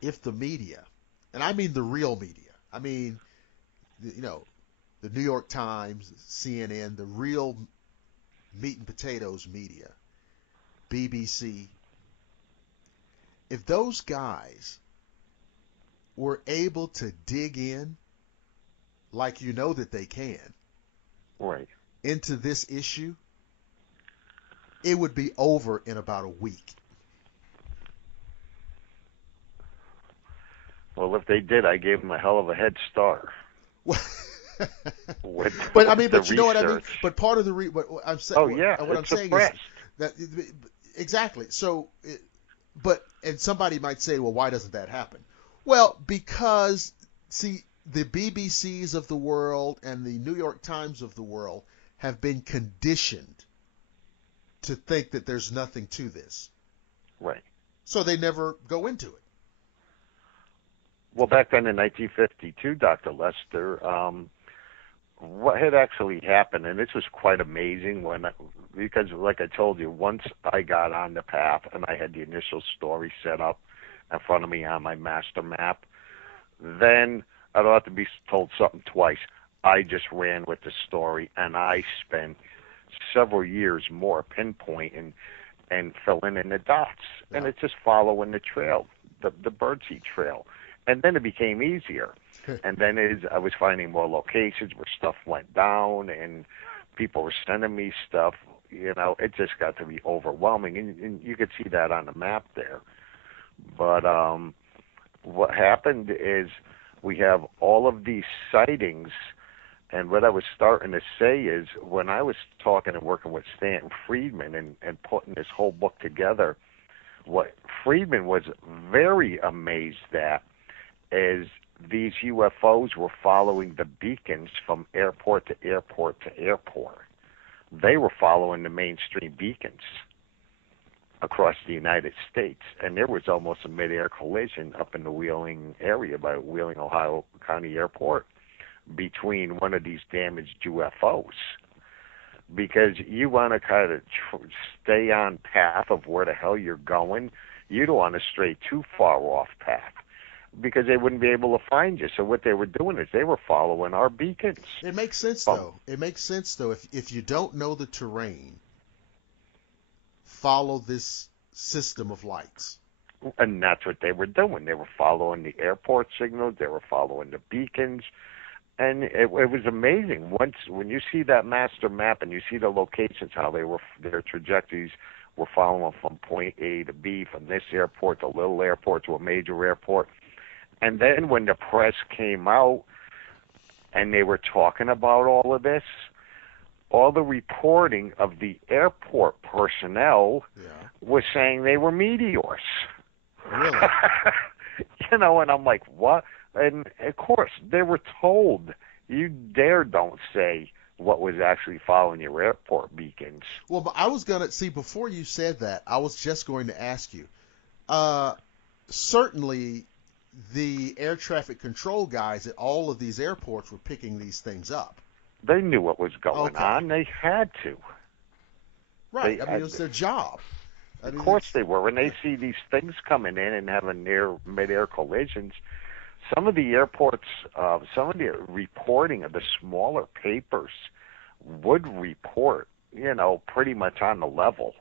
if the media, and I mean the real media, I mean, the New York Times, CNN, the real meat and potatoes media, BBC, if those guys were able to dig in, like that they can, right, into this issue, it would be over in about a week. Well, if they did, I gave them a hell of a head start. But I mean, but you know what I mean. But part of the what I'm saying. Oh yeah, what I'm saying is that exactly. So, and somebody might say, well, why doesn't that happen? Well, because see, the BBCs of the world and the New York Times of the world have been conditioned to think that there's nothing to this. Right. So they never go into it. Well, back then in 1952, Dr. Lester, what had actually happened, and this was quite amazing because, like I told you, once I got on the path and I had the initial story set up in front of me on my master map, then I don't have to be told something twice. I just ran with the story, and I spent several years more pinpointing and filling in the dots. Yeah. And it's just following the trail, the birdseed trail. And then it became easier. And then I was finding more locations where stuff went down, and people were sending me stuff. It just got to be overwhelming, and you could see that on the map there. But what happened is we have all of these sightings, and what I was starting to say is when I was talking and working with Stanton Friedman and putting this whole book together, what Friedman was very amazed at is these UFOs were following the beacons from airport to airport to airport. They were following the mainstream beacons. across the United States, and there was almost a mid-air collision up in the Wheeling area by Wheeling, Ohio County Airport between one of these damaged UFOs. Because you want to kind of stay on path of where the hell you're going. You don't want to stray too far off path because they wouldn't be able to find you. So what they were doing is they were following our beacons. It makes sense, though. It makes sense, though. If you don't know the terrain, follow this system of lights. And that's what they were doing. They were following the airport signals. They were following the beacons. And it was amazing. When you see that master map and you see the locations, how their trajectories were following from point A to B, from this airport to a little airport to a major airport. And then when the press came out and they were talking about all of this, all the reporting of the airport personnel was saying they were meteors. Really? And I'm like, what? And, of course, they were told, you don't say what was actually following your airport beacons. Well, but I was going to, see, before you said that, I was just going to ask you, certainly the air traffic control guys at all of these airports were picking these things up. They knew what was going on. They had to. Right. It was their job. Of course they were. When they see these things coming in and having mid-air collisions, some of the airports, some of the reporting of the smaller papers would report, pretty much on the level.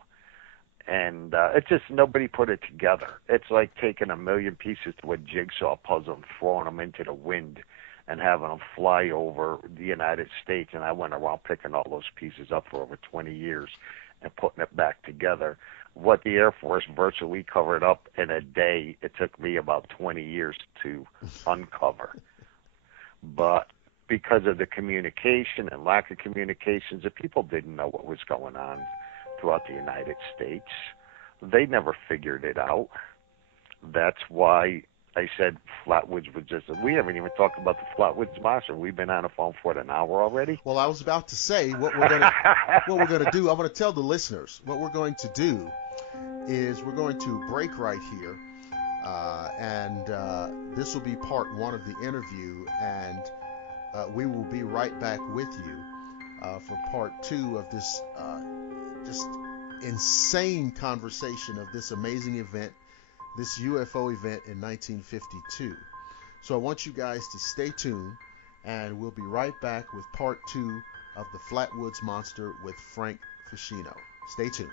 And it's just nobody put it together. It's like taking a million pieces to a jigsaw puzzle and throwing them into the wind and having them fly over the United States. And I went around picking all those pieces up for over 20 years and putting it back together. What the Air Force virtually covered up in a day, it took me about 20 years to uncover. But because of the communication and lack of communications, the people didn't know what was going on throughout the United States. They never figured it out. That's why I said Flatwoods was just... We haven't even talked about the Flatwoods Monster. We've been on the phone for an hour already. Well, I was about to say what we're going to do. I'm going to tell the listeners what we're going to do is we're going to break right here, and this will be part one of the interview, and we will be right back with you for part two of this just insane conversation of this amazing event, this UFO event in 1952. So I want you guys to stay tuned, and we'll be right back with part two of the Flatwoods Monster with Frank Feschino. Stay tuned.